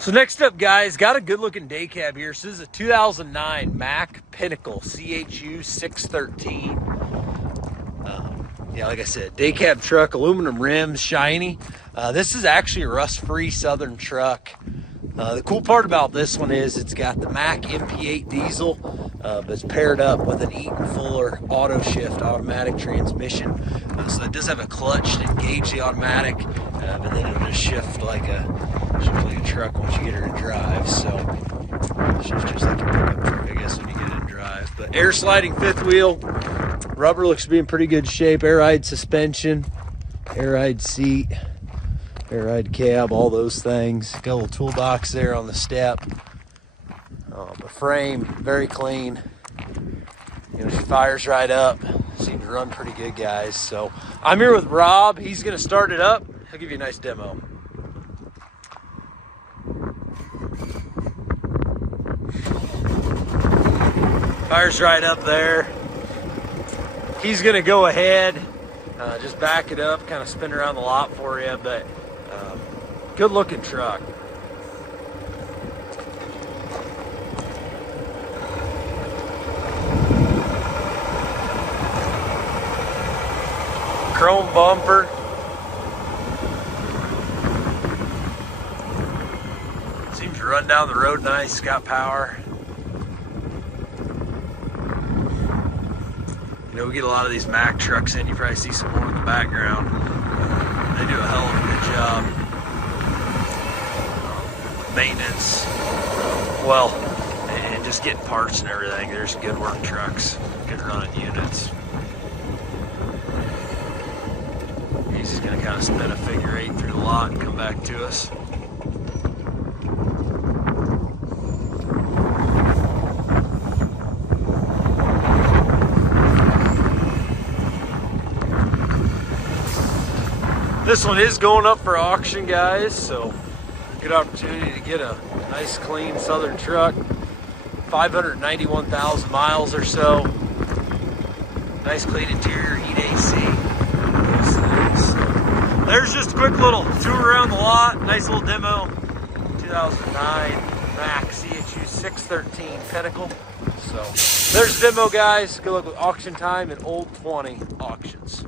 So next up, guys, got a good looking day cab here. So this is a 2009 Mack Pinnacle CHU613. Yeah, like I said, day cab truck, aluminum rims, shiny. This is actually a rust-free Southern truck. The cool part about this one is it's got the Mack MP8 diesel, but it's paired up with an Eaton Fuller Autoshift automatic transmission. So it does have a clutch to engage the automatic, but then it'll just shift like a truck once you get her in drive. So it shifts just like a pickup truck, I guess, when you get it in drive. But air sliding fifth wheel, rubber looks to be in pretty good shape. Air ride suspension, air ride seat, air ride cab, all those things. Got a little toolbox there on the step. The frame, very clean. You know, she fires right up. Seems to run pretty good, guys. So I'm here with Rob. He's gonna start it up. He'll give you a nice demo. Fires right up there. He's gonna go ahead, just back it up, kind of spin around the lot for you, but good looking truck. Chrome bumper. Seems to run down the road nice, got power. You know, we get a lot of these Mack trucks in, you probably see some more in the background. They do a hell of a good job. Maintenance, well, and just getting parts and everything. There's good work trucks, good running units. He's just gonna kind of spin a figure eight through the lot and come back to us. This one is going up for auction, guys, so good opportunity to get a nice clean Southern truck. 591,000 miles or so. Nice clean interior, heat AC. Those things. So, there's just a quick little tour around the lot. Nice little demo. 2009 Mack CHU613 Pinnacle. So there's the demo, guys. Good luck with auction time at Old 20 Auctions.